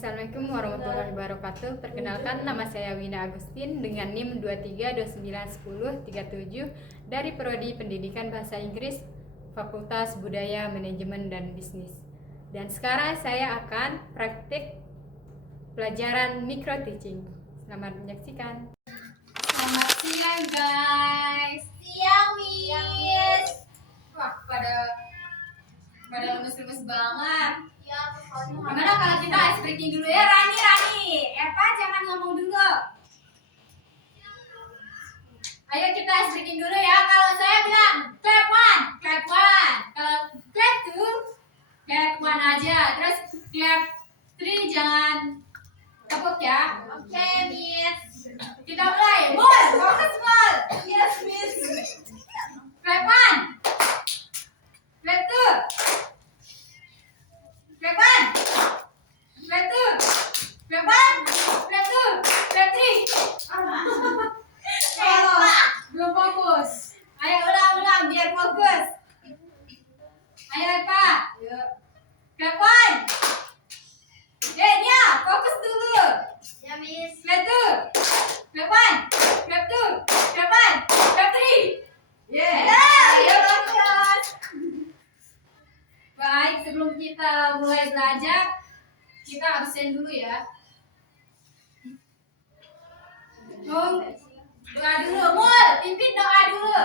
Assalamualaikum warahmatullahi wabarakatuh. Perkenalkan, nama saya Wina Agustin dengan NIM 23291037 dari Prodi Pendidikan Bahasa Inggris Fakultas Budaya Manajemen dan Bisnis. Dan sekarang saya akan praktik pelajaran micro teaching. Selamat menyaksikan. Selamat siang guys. Siang, Miss. Wah, pada lemes-lemes banget. Ya, Gimana kalau kita ice breaking dulu ya, Rani? Eva jangan ngomong dulu. Ayo kita ice breaking dulu ya. Kalau saya bilang clap one. Kalau clap two, clap one aja. Terus clap three jangan tepuk ya. Oke, Miss. Kita mulai. Mul, fokus mul. Yes, Miss. Clap one. Clap two. Clap one. Clap two. Clap one. Clap two. Clap three. Belum fokus. Ayo ulang biar fokus. Ayo Eva. Clap one. Nia, fokus dulu. Ya, Miss. Clap two. Clap one. Clap two. Clap one. Clap three. Ayo fokus. Baik, sebelum kita mulai belajar, kita absen dulu ya. Doa dulu, Mul, pimpin doa dulu.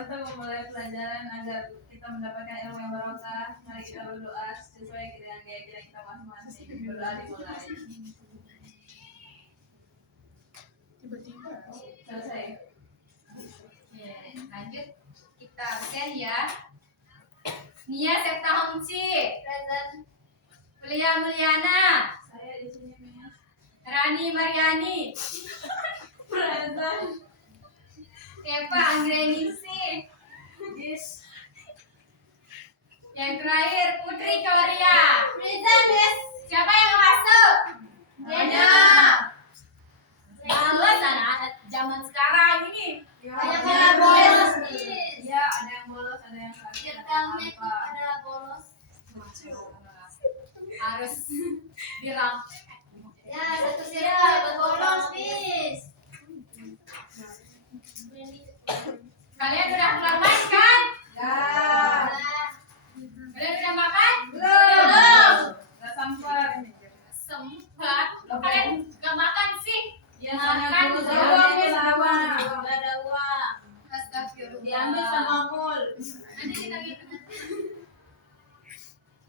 Untuk memulai pelajaran agar kita mendapatkan ilmu yang barokah, mari kita berdoa sesuai dengan keyakinan kita masing-masing. Berdoa dimulai. Selesai. Oke, lanjut kita absen ya. Nia Septa Hongci, Present. Mulia Mulyana, Saya di sini, Miss. Rani Mariani, Present. Eva Anggraningsih. Yes. Yang terakhir Putri Korea. Present, Miss. Siapa yang masuk? Banyak. Males anak-anak zaman sekarang ini. Banyak yang bolos, Miss. Iya, ada yang bolos, ada yang sakit. Circle-nya itu ada bolos. Harus dirang. Ya, satu circle bolos, Miss. Kalian udah kelar main kan? Ya. Kalian udah makan? Belum. Nggak sempat. Sempat. Kalian gak makan sih? Iya, soalnya Makan dulu belum. nggak ada uang. Astagfirullah. Diambil sama Mul. Nanti kita gitu.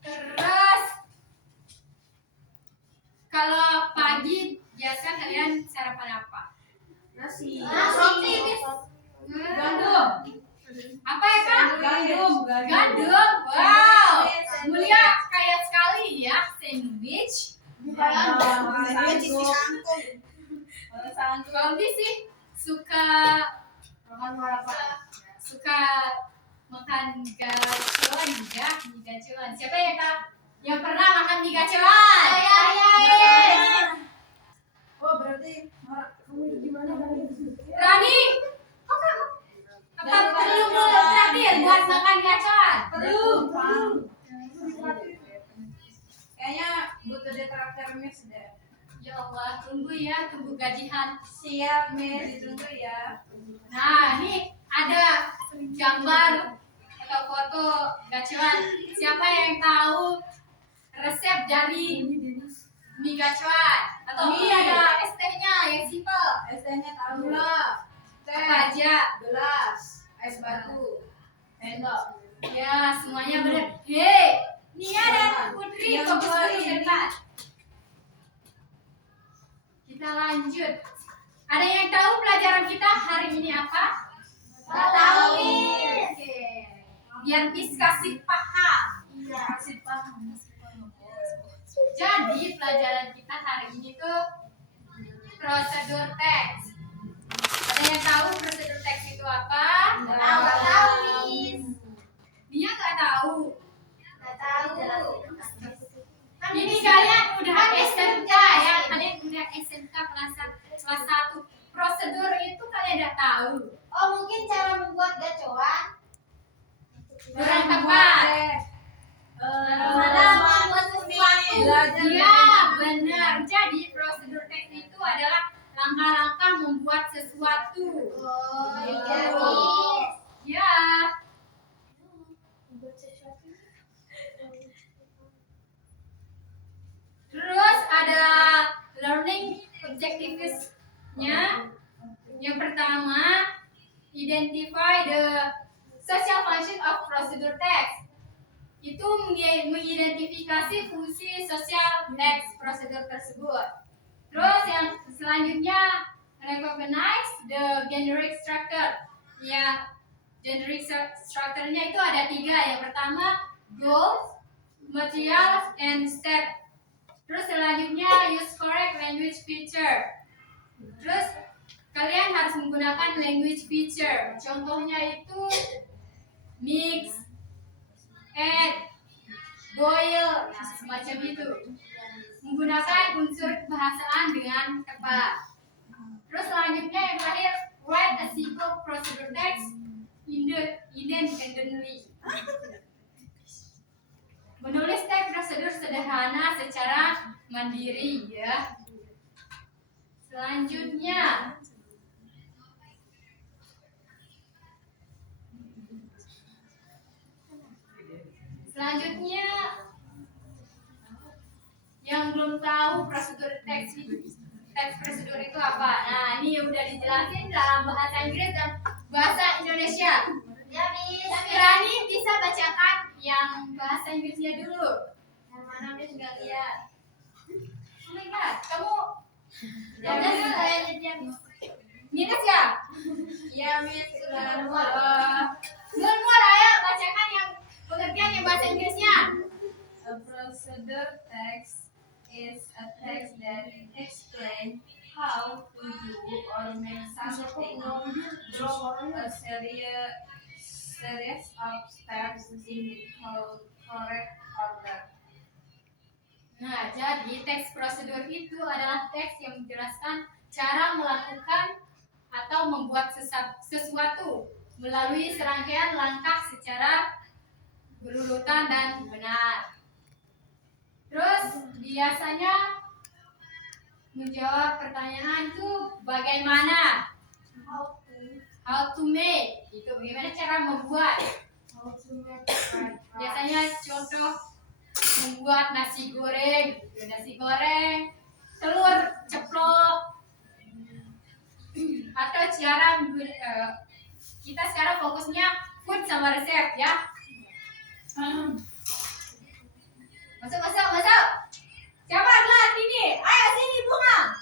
Terus kalau pagi biasa kalian sarapan apa? Nasi. Roti, Miss. Gandum. Apa ya Kak? Gandum. Gandum. Wow. Mulia kaya sekali ya sandwich. Kalau Bi sih suka makan gacoan ya, mie gacoan. Siapa ya Kak? Yang pernah makan mie gacoan? Saya. Oh, berarti kamu di mana? Rani, apa perlu traktir buat makan gacoan? Perlu. Kayaknya butuh ditraktir Miss deh. Ya Allah, tunggu gajian. Siap, Miss, ditunggu ya. Nah, ini ada gambar atau foto gacoan. Siapa yang tahu resep dari mie gacoan? Atau Mie. mie ada ST-nya yang simple. ST-nya tahu. Gula, Teh, apa aja? gelas, es batu, sendok. Ya, semuanya benar. Hei, Nia dan Putri, Yang fokus dua dulu ini. bentar. Kita lanjut. Ada yang tahu pelajaran kita hari ini apa? Nggak tahu, Miss. Oke. Biar Miss kasih paham. Iya. Kasih paham. Jadi pelajaran kita hari ini tuh prosedur teks. Ada yang tahu prosedur teks itu apa? Nggak tahu, Miss. Dia nggak tahu. Nggak tahu. Ini kalian udah SMK ya, kalian udah SMK kelas 1. Prosedur itu kalian udah tahu. Oh, mungkin cara membuat gacoan. Kurang tepat. Cara membuat sesuatu. sesuatu. Oh iya, Miss. Ya. Terus ada learning objectives-nya. Yang pertama, identify the social function of procedure text. Itu mengidentifikasi fungsi sosial teks prosedur tersebut. Terus yang selanjutnya, recognize the generic structure. Ya, generic structure-nya itu ada 3. Yang pertama, goals, materials, and step. Terus selanjutnya, use correct language feature. Terus kalian harus menggunakan language feature. Contohnya itu mix, add, boil, nah, semacam itu. Menggunakan unsur bahasaan dengan tepat. Terus selanjutnya yang terakhir, write a simple procedure text independently. Menulis teks prosedur sederhana secara mandiri ya. Selanjutnya, yang belum tahu prosedur teks prosedur itu apa? Nah, ini udah dijelasin dalam bahasa Inggris dan bahasa Indonesia. Ya, Miss. Kirani bisa bacakan yang bahasa Inggrisnya dulu. Yang mana Miss nggak lihat? Oh my god, kamu Ya, Miss, saya lihat Miss. minus ya? Iya, Miss. Nur, ayo bacakan yang pengertian yang bahasa Inggrisnya. A procedure text is a text that explains how to do or make something through a series of steps in the correct order. Nah, jadi teks prosedur itu adalah teks yang menjelaskan cara melakukan atau membuat sesuatu melalui serangkaian langkah secara berurutan dan benar. Terus biasanya menjawab pertanyaan itu bagaimana, how to make, itu bagaimana cara membuat. Biasanya contoh membuat nasi goreng, telur ceplok, atau cara kita sekarang fokusnya food sama resep ya. Masuk. Siapa telat ini? Ayo sini Bunga.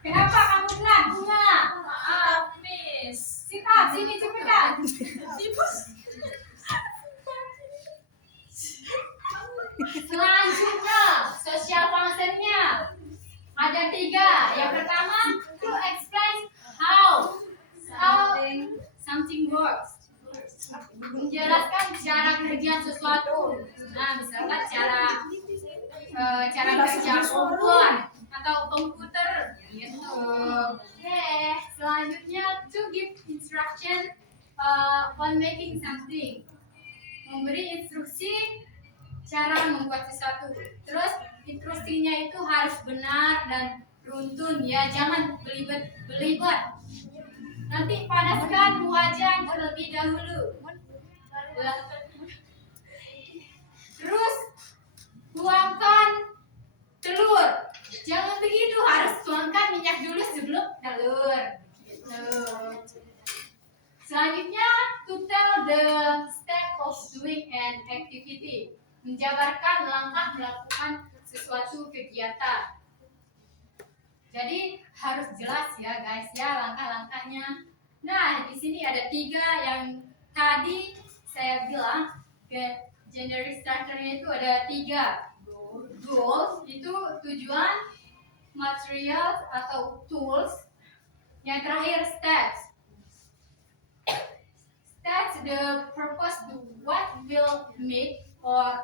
Kenapa kamu telat Bunga? Maaf, Miss. Sit up sini cepetan. Selanjutnya, social function-nya ada 3. Yang pertama, to explain how something works. Menjelaskan cara kerja sesuatu. Nah, misalkan cara kerja komputer gitu. Oke, selanjutnya to give instruction on making something. Memberi instruksi cara membuat sesuatu. Terus instruksinya itu harus benar dan runtun ya, jangan belibet. Nanti panaskan wajan terlebih dahulu. Terus tuangkan telur. Jangan begitu, harus tuangkan minyak dulu sebelum telur. Gitu. Selanjutnya, to tell the step of doing an activity. Menjabarkan langkah melakukan sesuatu kegiatan. Jadi harus jelas ya guys ya langkah-langkahnya. Nah, di sini ada 3 yang tadi saya bilang ke generic structure-nya itu ada 3. Goals itu tujuan, materials atau tools. Yang terakhir steps. Steps the purpose to what will make or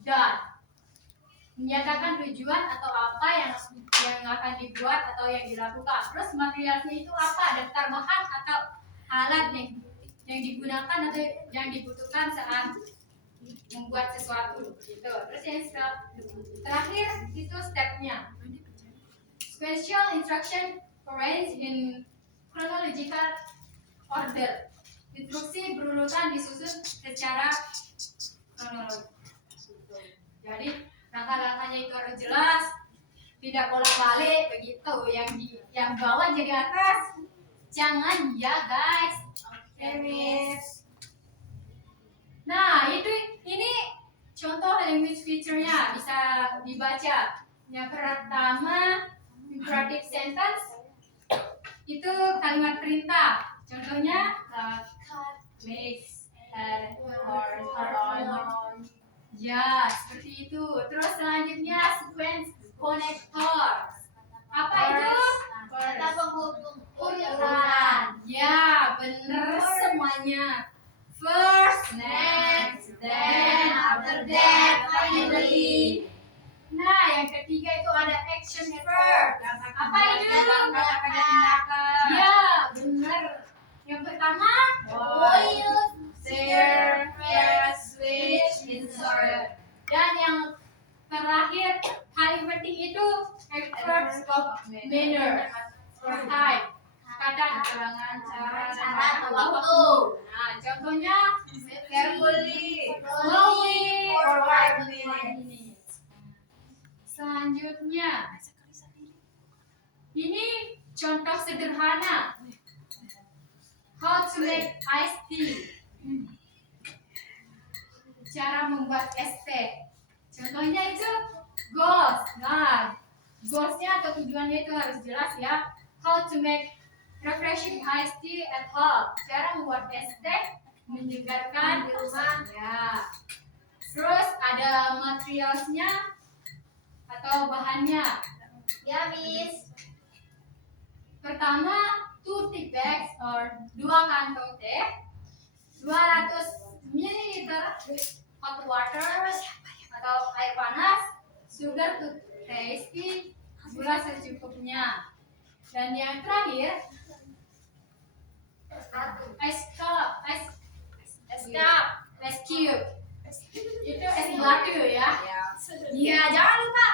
done. Menyatakan tujuan atau apa yang akan dibuat atau yang dilakukan. Terus materialnya itu apa? Daftar bahan atau alat yang digunakan atau yang dibutuhkan saat membuat sesuatu gitu. Terus yang terakhir itu stepnya. Special instruction arranged in chronological order. Instruksi berurutan disusun secara kronologis. Jadi langkah-langkahnya itu harus jelas, tidak bolak-balik begitu. Yang bawah jadi atas, jangan ya guys. Oke, Miss. Nah ini contoh language feature-nya bisa dibaca. Yang pertama imperative sentence itu kalimat perintah. Contohnya Makes, had, or on. ya seperti itu. Terus selanjutnya sequence connectors. Apa itu? Kata penghubung urutan. Ya bener semuanya. First, Next, then, after that, finally. Nah, yang ketiga itu ada action verb. Apa itu? Tindakan. Ya, benar. Yang pertama, Will, Share, press, switch, insert. dan yang terakhir paling penting itu verbs of manner or type. Kata Keterangan cara cara atau dan waktu. Nah, contohnya carefully, slowly for 5 minutes. Selanjutnya, ini contoh sederhana. How to make iced tea. Cara membuat es teh. Contohnya itu goals. Nah, goalsnya atau tujuannya itu harus jelas ya. How to make refreshing iced tea at home. Cara membuat es teh menyegarkan di rumah. Ya. Terus ada materialsnya atau bahannya. ya, Miss. Pertama, 2 tea bags or 2 kantong teh, 200 ml hot water atau air panas, sugar to tasty, gula secukupnya. Dan yang terakhir, ice cube. Itu es batu ya. Iya, jangan lupa.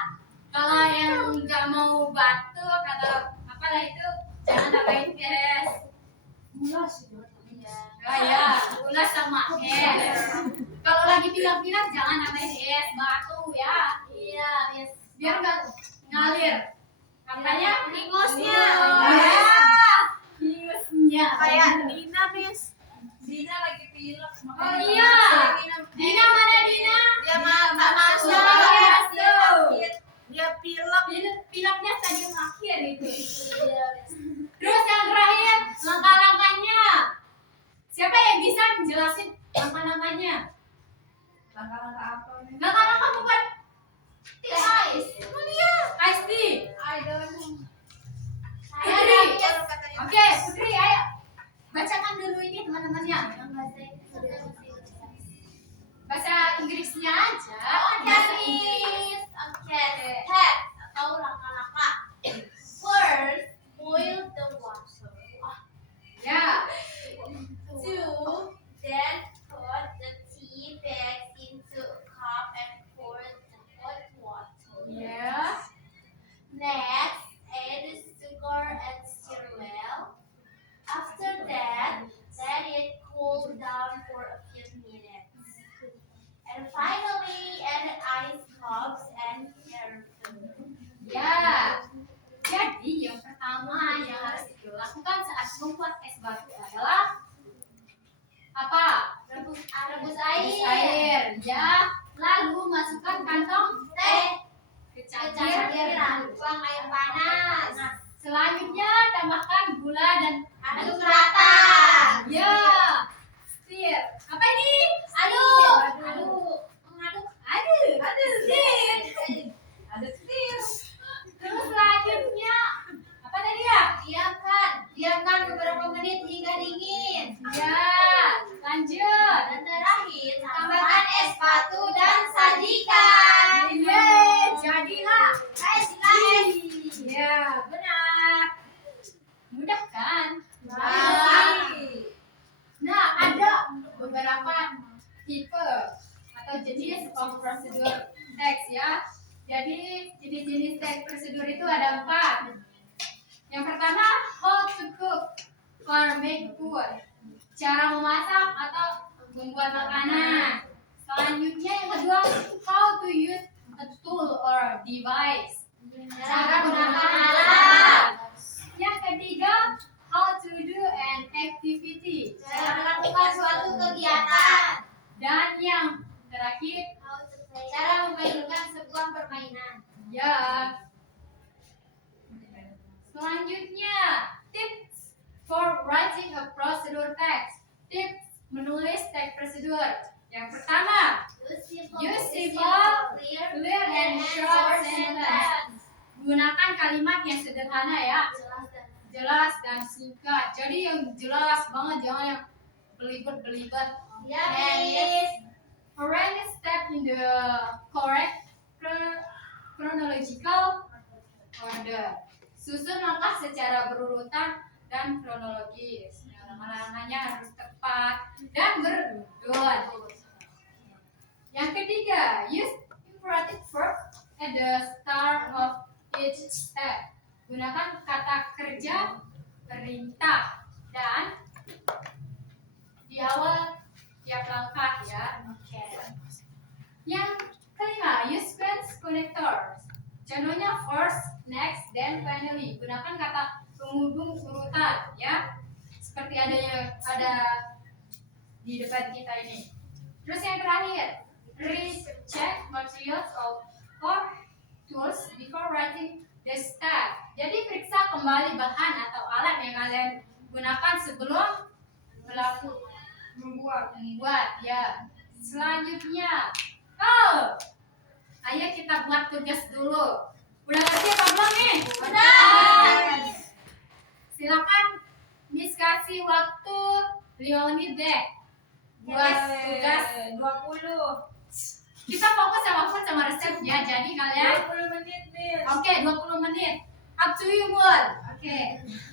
Kalau yang nggak mau batuk atau apalah itu, jangan tambahin es. Ya, gula sama es. Kalau lagi pilek-pilek jangan tambahin es batu ya. Iya, Miss. Biar nggak ngalir. Katanya Ingusnya. Ya, hinusnya. Kayak Dina, Miss. Dina lagi pilek. Oh iya. Dina mana Dina? Dia mah masuk. Dia pilek. Pileknya stadium akhir itu. Iya, Miss. Terus yang terakhir, langkah-langkahnya. Siapa yang bisa menjelasin langkah-langkahnya? Langkah-langkah apa nih? Langkah-langkah bukan Ice. ice tea. I don't know. Putri. Oke, Putri ayo. Bacakan dulu ini teman-temannya. Bahasa Inggrisnya aja. Oke, Miss. Oke, step atau langkah-langkah. First, boil the water. Ya. Two, then put the tea bags into a cup and pour the hot water. Ya. Next, add the sugar and stir well. After that, let it cool down for a few minutes. And finally, add ice cubes and careful. Ya. Jadi yang pertama yang harus dilakukan saat membuat es batu adalah apa? Rebus Rebus air. air. Ya. Lalu masukkan kantong Teh. ke Cairan. cairan. Tuang air panas. Selanjutnya tambahkan gula dan Aduk rata. ya. Stir. Apa ini? Aduk. Aduk. Mengaduk. Stir. Ada stir. Terus selanjutnya apa tadi ya? Diamkan beberapa menit hingga dingin. Ya. Lanjut. Dan terakhir, tambahkan es batu dan sajikan. Yeay, jadilah Es tea. ya, benar. Mudah kan? Nah, ada beberapa tipe atau jenis of prosedur teks ya. Jadi jenis-jenis teks prosedur itu ada 4. Yang pertama, how to cook or make food. Cara memasak atau membuat makanan. Selanjutnya yang kedua, how to use a tool or device. Cara menggunakan alat. Yang ketiga, how to do an activity. Cara melakukan suatu kegiatan. Dan yang terakhir, Cara memainkan sebuah permainan. ya. Selanjutnya, tips for writing a procedure text. Tips menulis teks prosedur. Yang pertama, use simple, clear and short sentence. Gunakan kalimat yang sederhana ya, jelas dan singkat. Jadi yang jelas banget, jangan yang belibet-belibet. Ya, Miss. Arrange step in the correct chronological order. Susun langkah secara berurutan dan kronologis. Langkah-langkahnya harus tepat dan berurut. Yang ketiga, use imperative verb at the start of each step. Gunakan kata kerja perintah dan di awal tiap langkah ya. Yang kelima, use tense connectors. Contohnya first, next, then finally. Gunakan kata penghubung urutan ya. Seperti ada di depan kita ini. Terus yang terakhir, read, check materials or tools before writing the step. Jadi periksa kembali bahan atau alat yang kalian gunakan sebelum membuat ya. Selanjutnya, ayo kita buat tugas dulu. Udah ngerti apa belum nih? Udah. Silakan Miss kasih waktu 5 menit deh buat tugas. 20 Kita fokus sama resepnya. Jadi kalian 20 menit, Miss. oke, 20 menit. Up to you, Mul. Oke.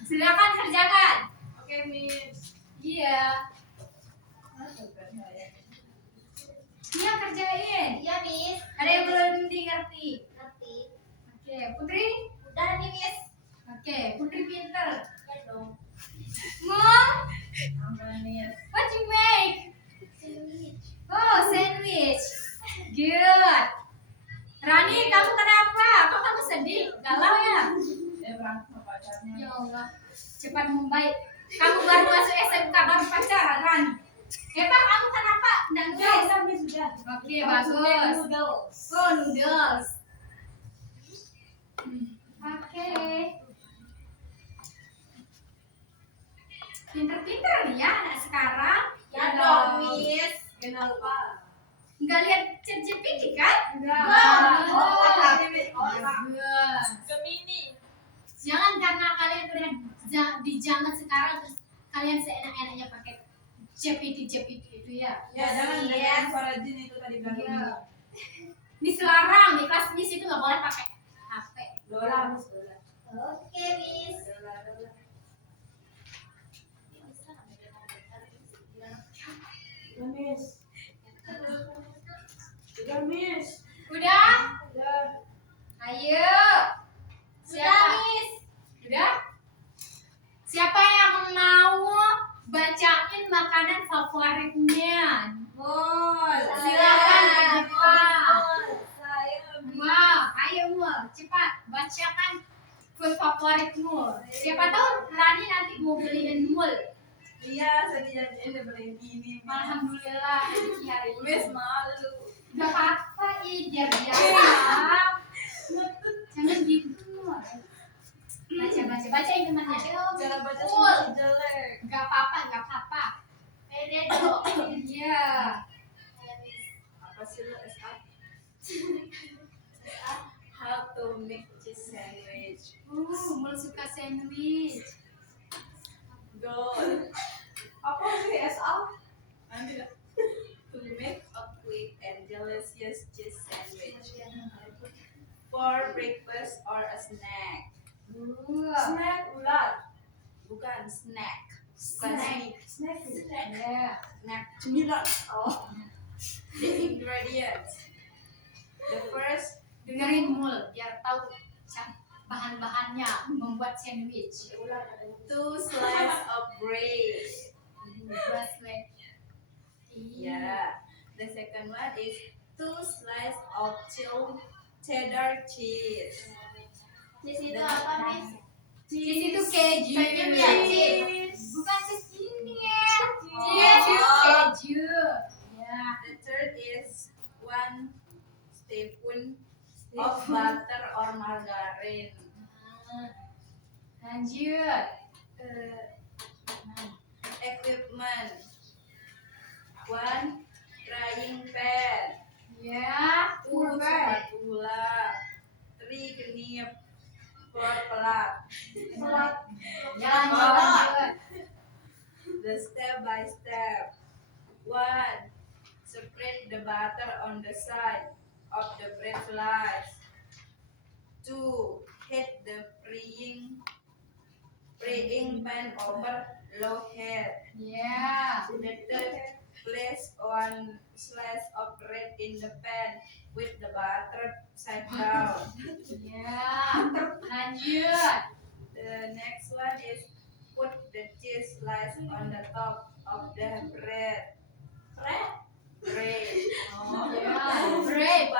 Silakan kerjakan. Oke, Miss. Iya. Iya, kerjain. Iya, Miss. Ada yang belum ngerti? Ngerti. Oke, Putri. Udah nih, Miss. Oke, Putri pinter. Ya dong. Mul, Apa, Miss? what you make? Sandwich. Oh, sandwich. Good. Rani, kamu kenapa? Kok kamu sedih? Galau ya? Dia berantem sama pacarnya. Ya Allah, cepat membaik. Kamu baru masuk SMK, baru pacaran, Rani. Pak, kamu kenapa? Nggak Sudah, Miss, sudah. Oke, bagus. Noodles. Oh, noodles. Oke. Pinter-pinter nih ya anak sekarang. Ya dong, Miss. Jangan lupa. Nggak lihat ChatGPT kan? Enggak. Oh, Miss. bagus. Gemini. Jangan karena kalian udah di zaman sekarang terus kalian seenak-enaknya pakai ChatGPT itu ya. Ya, jangan suara jin itu tadi bilang Iya. Gemini. Ini selarang di kelas Miss itu nggak boleh pakai HP. Dola, Miss, dola. Oke, Miss. Dola. Udah, Miss. Udah, Miss. Udah? Udah. Ayo. Sudah, Miss. Udah? Siapa yang mau bacain makanan favoritnya? Mul. Silakan dibuka. Saya. Wow, ayo Mul, cepat bacakan food favoritmu. Siapa tahu Rani nanti mau beliin Mul. Iya, saya dijanjiin udah beliin ini. Alhamdulillah rezeki hari ini. Miss malu. Gak apa-apa, biar biasa. Jangan gitu. Bacain temannya. Cara baca Mul. semua jelek. Gak apa-apa. Pede dong. Iya. Apa sih lu SA? How to make cheese sandwich. Mul suka sandwich. Good. Apa sih SA? Nanti dah. To make a quick and delicious cheese sandwich for breakfast or a snack. Snack ular. Bukan snack. Bukan Snack. snack. Ya. Snack cemilan. Oh. The ingredients. The first Dengerin Mul biar tahu bahan bahan-bahannya membuat sandwich. 2 slices of bread. Dua slice. Yeah. The second one is 2 slices of cheddar cheese. Cheese itu apa, Miss? Cheese itu keju. Cheese. Bukan cheese ini ya. Cheese. Keju. Ya. The third is 1 teaspoon of butter or margarine. Lanjut. Equipment 1 frying pan, Ya. 2 spatula, 3 knip, 4 pelat. Ya, lanjut. The step by step. 1. Spread the butter on the side of the bread slice. 2. Heat the frying pan over low heat. Ya. The third, place 1 slice of bread in the pan with the butter side down. Ya. Lanjut. The next one is put the cheese slice on the top of the bread. Bread. Ya. Bread.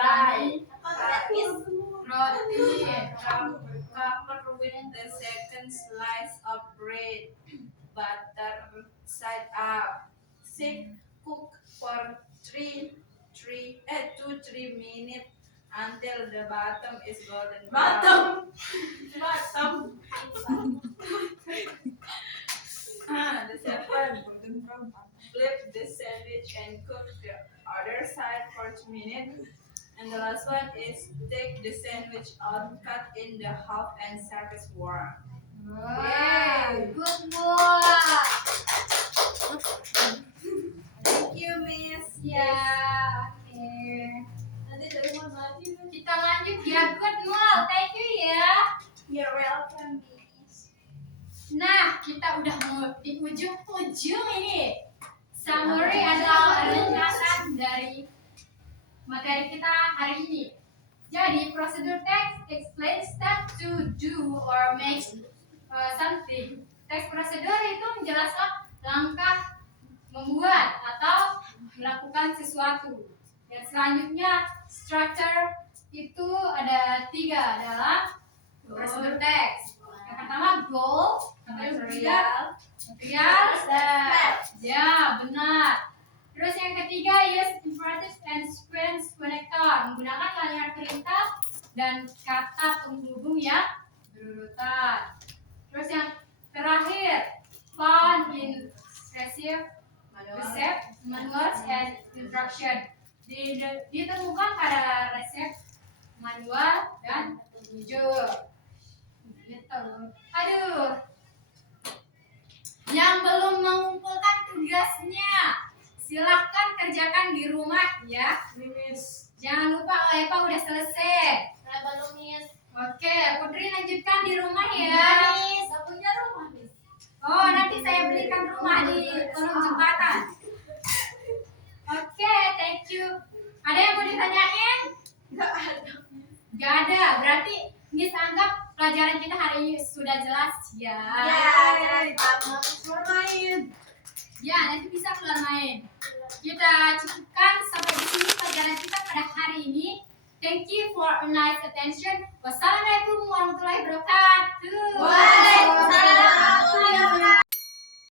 Roti. Cover with the second slice of bread, butter side up. 6. Cook for 2-3 minutes until the bottom is golden brown. The seventh, flip the sandwich and cook the other side for 2 minutes. And the last one is take the sandwich out, cut in the half and serve as warm. Wow. Good boy. Thank you, Miss. Ya. Oke. Nanti dari mana lagi? Kita lanjut ya. Good Mul. Thank you ya. You're welcome, Miss. Nah, kita udah mau di ujung-ujung ini. Summary adalah ringkasan dari materi kita hari ini. Jadi, prosedur text explain step to do or make something. Teks prosedur itu menjelaskan langkah membuat atau melakukan sesuatu. Dan selanjutnya, structure itu ada 3 dalam prosedur teks. Yang pertama goal, material, ya benar. Terus yang ketiga use imperative and sequence connector, menggunakan kalimat perintah dan kata penghubung yang berurutan. Terus yang terakhir found in receipt, manuals and instruction, ditemukan pada resep, manual dan petunjuk. Gitu. Aduh, yang belum mengumpulkan tugasnya, silahkan kerjakan di rumah ya. Jangan lupa Eva udah selesai. Saya belum, Miss. Oke, Putri lanjutkan di rumah ya. Miss, saya punya rumah, Miss. Oh, nanti saya belikan rumah di kolong jembatan. Oke, thank you. Ada yang mau ditanyain? Gak ada. Berarti Miss anggap pelajaran kita hari ini sudah jelas ya. Ya, nanti bisa keluar main. Kita cukupkan sampai di sini pelajaran kita pada hari ini. Thank you for a nice attention. Wassalamualaikum warahmatullahi